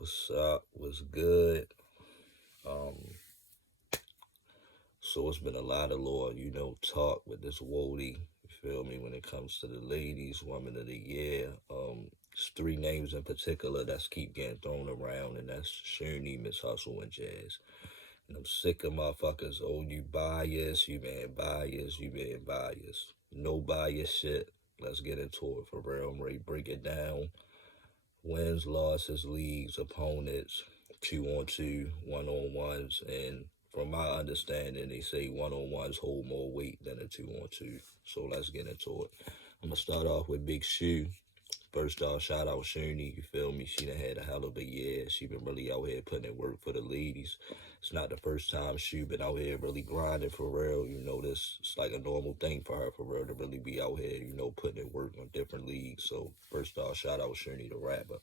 What's up? What's good? Um, so it's been a lot of talk with this Woty. You feel me? When it comes to the ladies, woman of the year. It's three names in particular that's keep getting thrown around, and that's Shuni, Miss Hustle, and Jazz. And I'm sick of motherfuckers. Oh, you biased, you being biased, you being biased. No bias shit. Let's get into it for real. I'm ready to break it down. Wins, losses, leagues, opponents, 2-on-2, 1-on-ones, and from my understanding, they say 1-on-ones hold more weight than a 2-on-2. So let's get into it. I'm gonna start off with Big Shoe. First off, shout out Shuni, you feel me? She done had a hell of a year. She been really out here putting in work for the ladies. It's not the first time she been out here really grinding for real. You know, this it's like a normal thing for her for real to really be out here, putting in work on different leagues. So first off, shout out Shuni the rapper.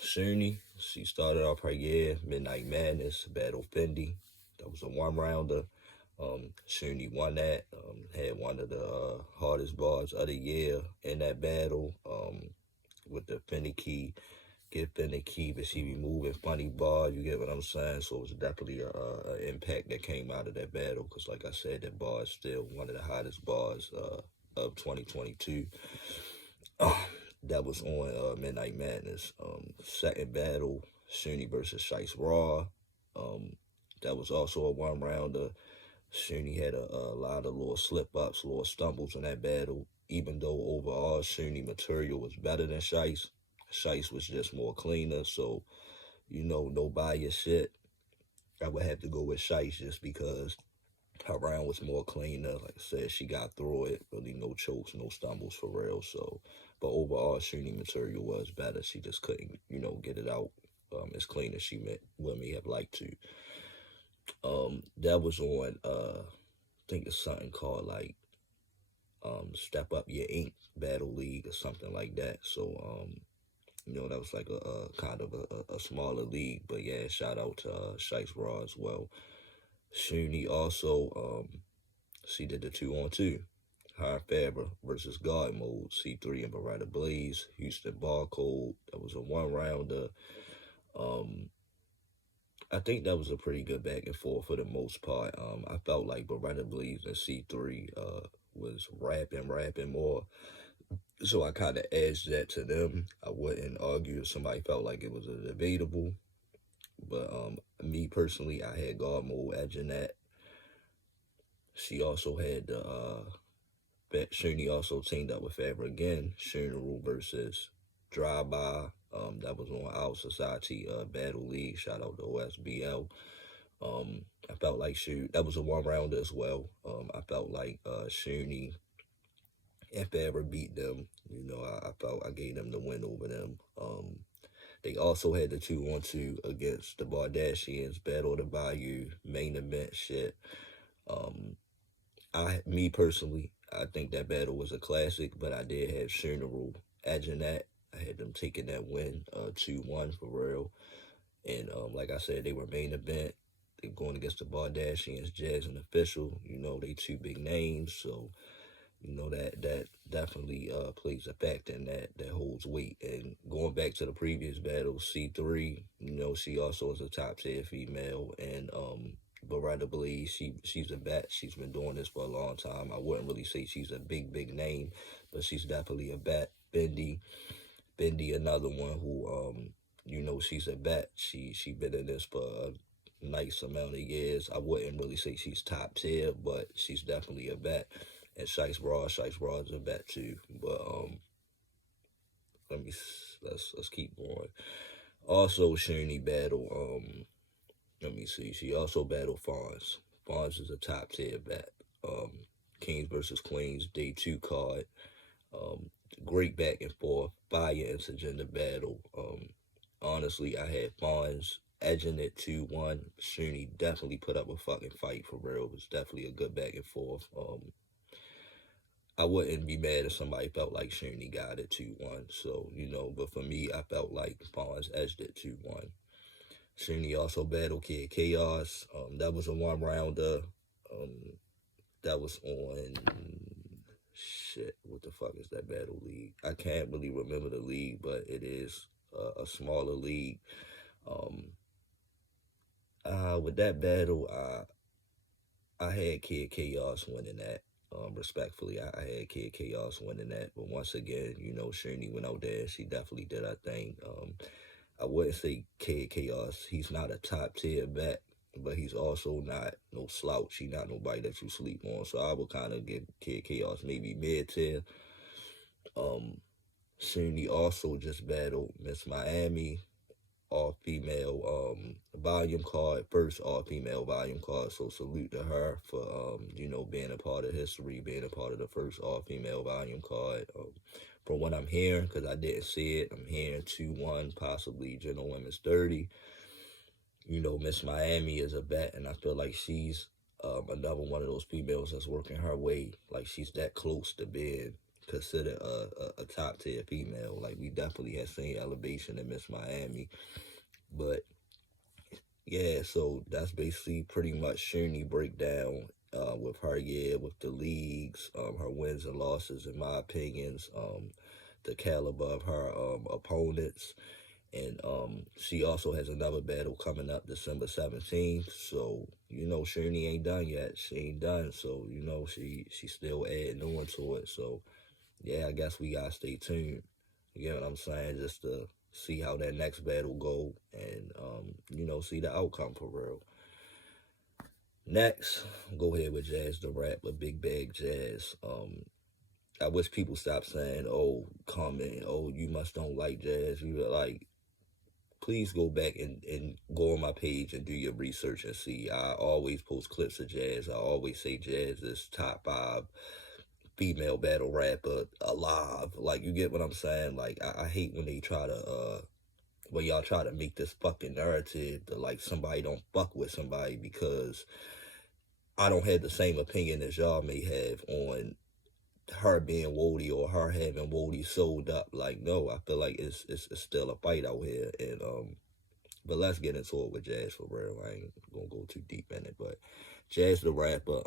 Shuni, she started off her year, Midnight Madness, Battle Fendi. That was a one rounder. Shuni won that. Had one of the hardest bars of the year in that battle. With the finicky, get finicky, but she be moving funny bars. You get what I'm saying? So it was definitely a impact that came out of that battle. Cause like I said, that bar is still one of the hottest bars of 2022. That was on Midnight Madness. Second battle, Shuni versus Shice Raw. Um, that was also a one rounder. Shuni had a lot of little slip ups, little stumbles in that battle. Even though overall Shuni material was better than Shice, Shice was just more cleaner. So, no bias shit. I would have to go with Shice just because her round was more cleaner. Like I said, she got through it. Really no chokes, no stumbles for real. So, but overall, Shuni material was better. She just couldn't, get it out as clean as would may have liked to. That was on I think it's something called like Step Up Your Ink Battle League or something like that. So that was like a kind of a smaller league. But yeah, shout out to Shice Raw as well. Shuni also she did the 2-on-2. High Faber versus God Mode, C3 and Beretta Blaze, Houston Barcode. That was a one rounder. Um, I think that was a pretty good back and forth for the most part. I felt like Beretta Blaze and C3 was rapping more. So I kind of edged that to them. I wouldn't argue if somebody felt like it was a debatable. But me personally, I had God Mode edging that. She also had the Shuni also teamed up with Faber again. Shuni versus Drive By. That was on Our Society Battle League. Shout out to OSBL. I felt like that was a one rounder as well. I felt like Shuni and Faber beat them. I felt I gave them the win over them. They also had the 2-on-2 against the Bardashians, Battle of the Bayou, main event shit. Me personally, I think that battle was a classic, but I did have Shuni edging that. I had them taking that win 2-1 for real. And like I said, they were main event. They were going against the Bardashians, Jazz and Official. They two big names, so that definitely plays a factor in that holds weight. And going back to the previous battle, C3, she also is a top tier female, and Beretta Blaze, she's a vet. She's been doing this for a long time. I wouldn't really say she's a big name, but she's definitely a vet. Bendy, another one who she's a vet. She been in this for a nice amount of years. I wouldn't really say she's top tier, but she's definitely a vet. And Shice Raw is a vet too. But let me let's keep going. Also, Shani battle. Let me see. She also battled Fonz. Fonz is a top tier vet. Kings versus Queens Day 2 card. Great back and forth, fire intergender battle. Honestly, I had Fonz edging it 2-1. Shuni definitely put up a fucking fight for real. It was definitely a good back and forth. I wouldn't be mad if somebody felt like Shuni got it 2-1. So, but for me, I felt like Fonz edged it 2-1. Shuni also battled Kid Chaos. That was a one rounder. That was on shit. What the fuck is that battle league? I can't really remember the league, but it is a smaller league. Um, with that battle, I had Kid Chaos winning that. Respectfully, I had Kid Chaos winning that. But once again, Shirley went out there. She definitely did her thing. I wouldn't say Kid Chaos. He's not a top tier vet, but he's also not no slouch. He's not nobody that you sleep on. So I would kind of give Kid Chaos maybe mid tier. Um, Shirley also just battled Miss Miami, all female volume card, first all female volume card. So salute to her for being a part of history, being a part of the first all female volume card. From what I'm hearing, because I didn't see it, I'm hearing 2-1, possibly General Women's 30. Miss Miami is a bet, and I feel like she's another one of those females that's working her way. Like she's that close to being considered a top tier female. Like we definitely have seen elevation in Miss Miami. But yeah, so that's basically pretty much Shirley breakdown with her year, with the leagues, her wins and losses, in my opinions, the caliber of her opponents. And she also has another battle coming up December 17th. So, Shirley ain't done yet. She ain't done. So, she's still adding on to it. So, yeah, I guess we gotta stay tuned. You get what I'm saying? Just to see how that next battle go and see the outcome for real. Next, go ahead with Jazz the Rapper, Big Bag Jazz. I wish people stop saying, "Oh, comment, oh, you must don't like Jazz." You like, please go back and go on my page and do your research and see. I always post clips of Jazz. I always say Jazz is top 5 female battle rapper alive. Like, you get what I'm saying? Like, I hate when they try to when y'all try to make this fucking narrative that like somebody don't fuck with somebody because I don't have the same opinion as y'all may have on her being Woty or her having Woty sold up. Like, no, I feel like it's still a fight out here. And but let's get into it with Jazz for real. I ain't gonna go too deep in it, but Jazz the Rapper,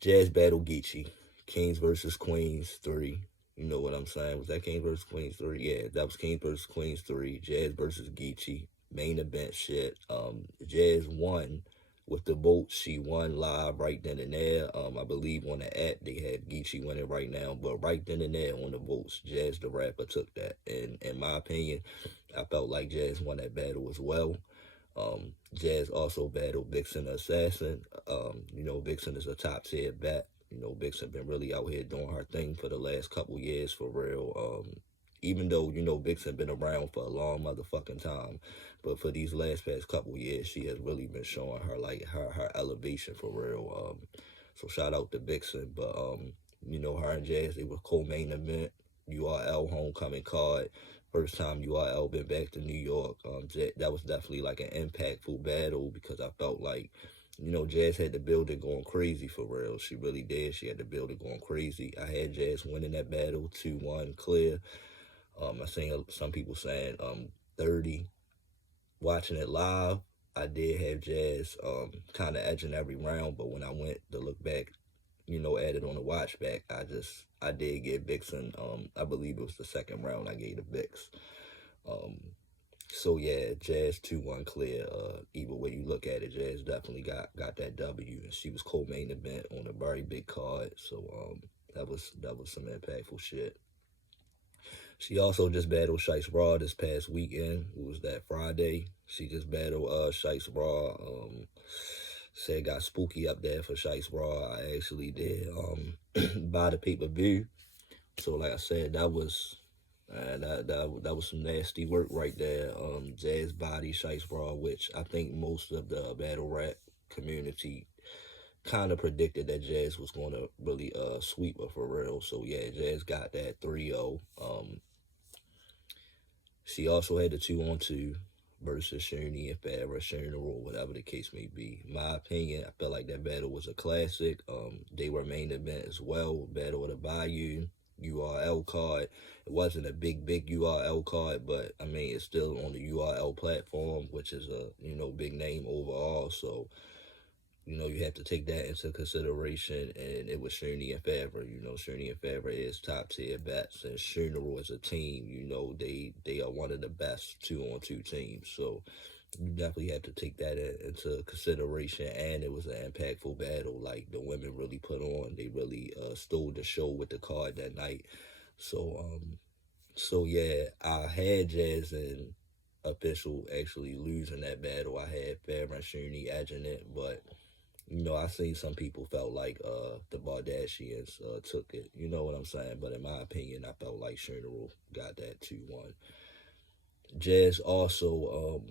Jazz Battle Geechee, Kings versus Queens 3. You know what I'm saying? Was that Kings versus Queens 3? Yeah, that was Kings versus Queens 3. Jazz versus Geechee. Main event shit. Jazz won with the vote. She won live right then and there. I believe on the app they had Geechee winning right now, but right then and there on the votes, Jazz the Rapper took that. And in my opinion, I felt like Jazz won that battle as well. Jazz also battled Vixen the Assassin. Vixen is a top tier bat. Vixen been really out here doing her thing for the last couple years for real. Even though, Vixen been around for a long motherfucking time. But for these last past couple years, she has really been showing her like her elevation for real. So shout out to Vixen. But her and Jazz, they were co-main event. URL homecoming card. First time URL been back to New York. That was definitely like an impactful battle because I felt like, Jazz had the building going crazy for real. She really did. She had the building going crazy. I had Jazz winning that battle 2-1 clear. I seen some people saying 30. Watching it live, I did have Jazz kind of edging every round, but when I went to look back, at it on the watch back, I did give Vixen, I believe it was the second round I gave the Vix. So yeah, Jazz 2-1 clear. Either way you look at it, Jazz definitely got that W, and she was co-main event on a very big card. So that was some impactful shit. She also just battled Shice Raw this past weekend. It was that Friday. She just battled Shice Raw. Said got spooky up there for Shice Raw. I actually did buy the pay-per-view. So like I said, that was that was some nasty work right there. Jazz body Shice Raw, which I think most of the battle rap community kind of predicted that Jazz was going to really sweep her for real. So yeah, Jazz got that 3-0. She also had the 2-on-2 versus Shirley and Farrah, Shirley or whatever the case may be. In my opinion, I felt like that battle was a classic. They were main event as well. Battle of the Bayou, URL card. It wasn't a big URL card, but I mean it's still on the URL platform, which is a big name overall. So You have to take that into consideration, and it was Sherney and Favre. Sherney and Favre is top tier bets, and Scherner as a team, they are one of the best 2-on-2 teams. So you definitely have to take that into consideration, and it was an impactful battle. Like the women really put on, they really stole the show with the card that night. So yeah, I had Jazz and official actually losing that battle. I had Favre and Sherney edging it, but I seen some people felt like the Bardashians took it. You know what I'm saying? But in my opinion, I felt like Scherner got that 2-1. Jazz also,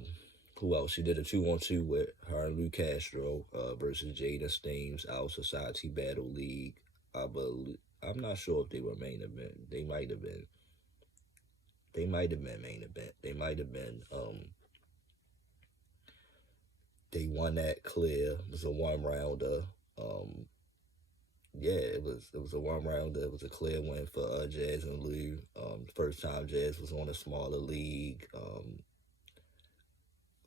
who else? She did a 2-on-2 with her and Lou Castro versus Jada Steams, Our Society Battle League. I believe. I'm not sure if they were main event. They might have been. They might have been main event. They might have been. They won that clear. It was a 1-rounder. Um, yeah, it was a 1-rounder. It was a clear win for Jazz and Lou. First time Jazz was on a smaller league.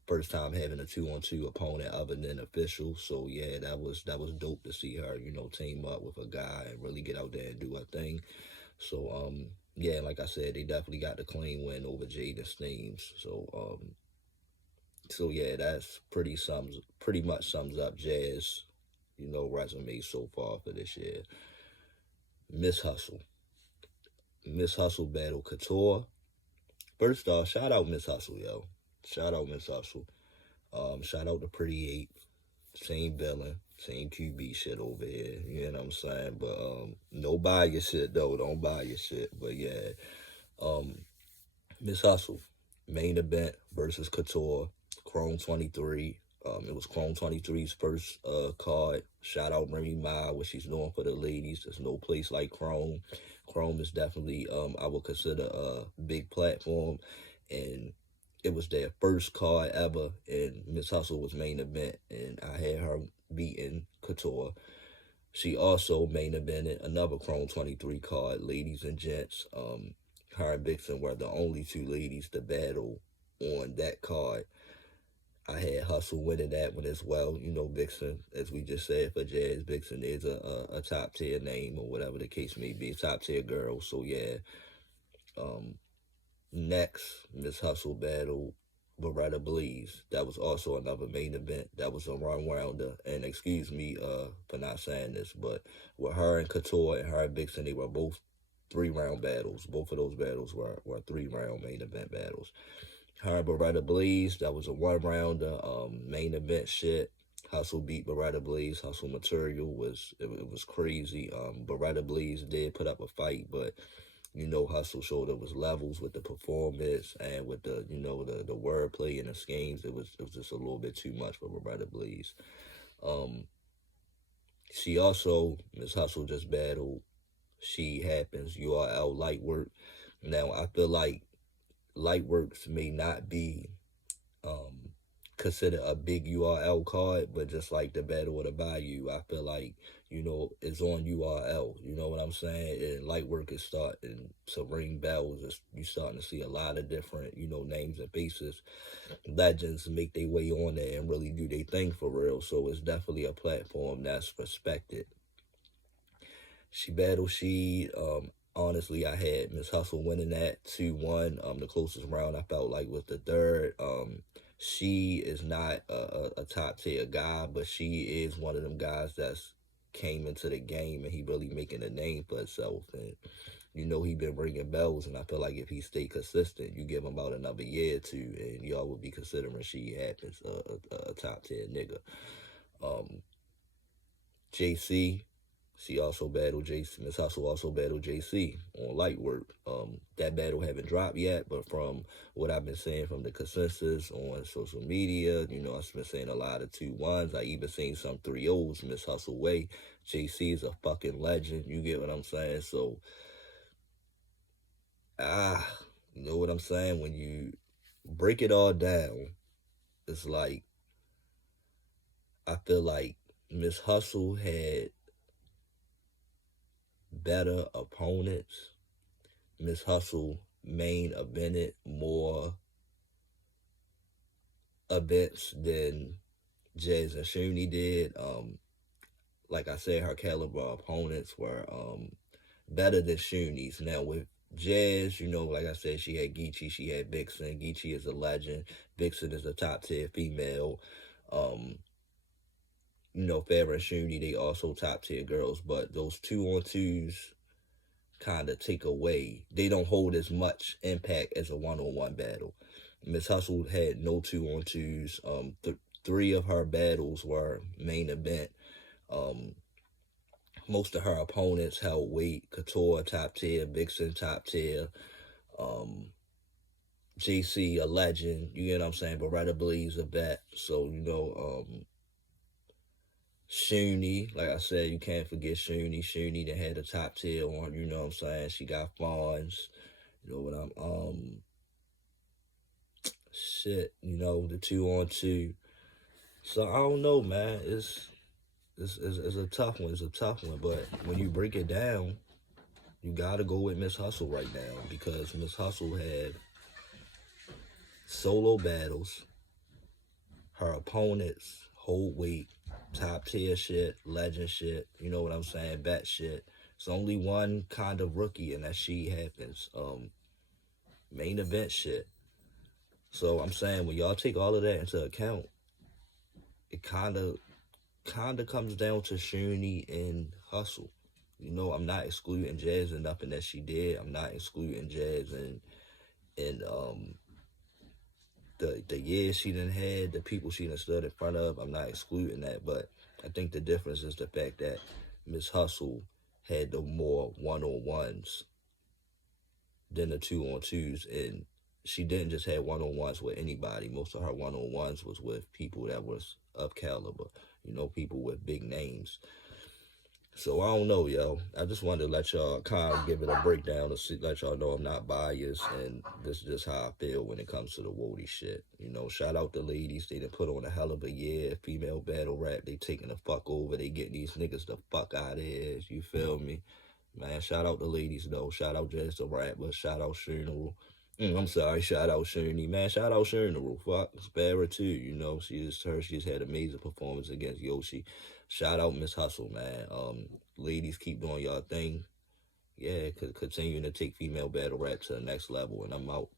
First time having a 2-on-2 opponent other than official. So yeah, that was dope to see her, team up with a guy and really get out there and do her thing. So yeah, like I said, they definitely got the clean win over Jada Steams. So yeah, that's pretty much sums up Jazz, resume so far for this year. Miss Hustle. Miss Hustle battle Couture. First off, shout out Miss Hustle, yo. Shout out Miss Hustle. Shout out to Pretty Eight. Same villain, same QB shit over here. You know what I'm saying? But no buy your shit though. Don't buy your shit. But yeah, um, Miss Hustle, main event versus Couture, Chrome 23. It was Chrome 23's first card. Shout out Remy Ma, what she's doing for the ladies. There's no place like Chrome. Chrome is definitely, I would consider a big platform, and it was their first card ever, and Miss Hustle was main event, and I had her beating Couture. She also main evented another Chrome 23 card, ladies and gents. Her and Vixen were the only two ladies to battle on that card. I had Hustle winning that one as well. Vixen, as we just said for Jazz, Vixen is a top tier name or whatever the case may be, top tier girl. So yeah. Um, Next, Miss Hustle battle Beretta Blaze. That was also another main event. That was a 1-rounder. And excuse me for not saying this, but with her and Couture and her and Vixen, they were both 3-round battles. Both of those battles were 3-round main event battles. Her and Beretta Blaze, that was a 1-rounder main event shit. Hustle beat Beretta Blaze. Hustle material was crazy. Beretta Blaze did put up a fight, but Hustle showed there was levels with the performance and with the wordplay and the schemes. It was just a little bit too much for Roberta Blaze. Um, she also Miss Hustle just battled She Happens URL Lightwork. Now I feel like Lightworks may not be um consider a big URL card, but just like the Battle of the Bayou, I feel like, it's on URL. You know what I'm saying? And light work is starting to ring bells. You starting to see a lot of different, names and faces, legends make their way on there and really do their thing for real. So it's definitely a platform that's respected. She battled honestly, I had Miss Hustle winning that 2-1. The closest round I felt like was the third. She is not a top tier guy, but she is one of them guys that's came into the game and he really making a name for himself. And he been ringing bells, and I feel like if he stay consistent, you give him about another year or two, and y'all would be considering She Happens a top tier nigga. Um, JC, she also battled JC. Miss Hustle also battled JC on light work. That battle haven't dropped yet, but from what I've been saying from the consensus on social media, I've been saying a lot of 2-1s. I even seen some 3-0s Miss Hustle way. JC is a fucking legend. You get what I'm saying? So, you know what I'm saying? When you break it all down, it's like I feel like Miss Hustle had better opponents. Miss Hustle main evented more events than Jazz and Shuni did. Like I said, her caliber opponents were better than Shuni's. Now with Jazz, like I said, she had Geechee, she had Vixen. Geechee is a legend. Vixen is a top tier female. Um, Farrah and Shuni, they also top tier girls, but those 2-on-2s kind of take away. They don't hold as much impact as a 1-on-1 battle. Miss Hustle had no 2-on-2s. Three of her battles were main event. Um, Most of her opponents held weight. Couture top tier, Vixen top tier, um, JC a legend. You get what I'm saying? Beretta believes a vet. So Shuni, like I said, you can't forget Shuni. Shuni that had the top tier on. You know what I'm saying? She got Fawns. You know what I'm shit. The 2-on-2. So I don't know, man. It's a tough one. It's a tough one. But when you break it down, you gotta go with Miss Hustle right now because Miss Hustle had solo battles. Her opponents hold weight, top tier shit, legend shit. You know what I'm saying? Bet shit. It's only one kind of rookie, and that she happens. Main event shit. So I'm saying when y'all take all of that into account, it kind of comes down to Shuni and Hustle. I'm not excluding Jazz and nothing that she did. I'm not excluding Jazz and the years she done had, the people she done stood in front of. I'm not excluding that, but I think the difference is the fact that Miss Hustle had the more 1-on-1s than the 2-on-2s, and she didn't just have 1-on-1s with anybody. Most of her 1-on-1s was with people that was of caliber, people with big names. So I don't know, yo. I just wanted to let y'all kind of give it a breakdown to let y'all know I'm not biased, and this is just how I feel when it comes to the Woty shit. Shout out the ladies. They done put on a hell of a year. Female battle rap. They taking the fuck over. They getting these niggas the fuck out of here. You feel me? Man, shout out the ladies though. Shout out Jazz the Rapper. Shout out Funeral. I'm sorry, shout out Shirney. Man, shout out Funeral. Fuck Sparrow too. She's had amazing performance against Yoshi. Shout out Miss Hustle, man. Ladies, keep doing y'all thing. Yeah, continuing to take female battle rap to the next level, and I'm out.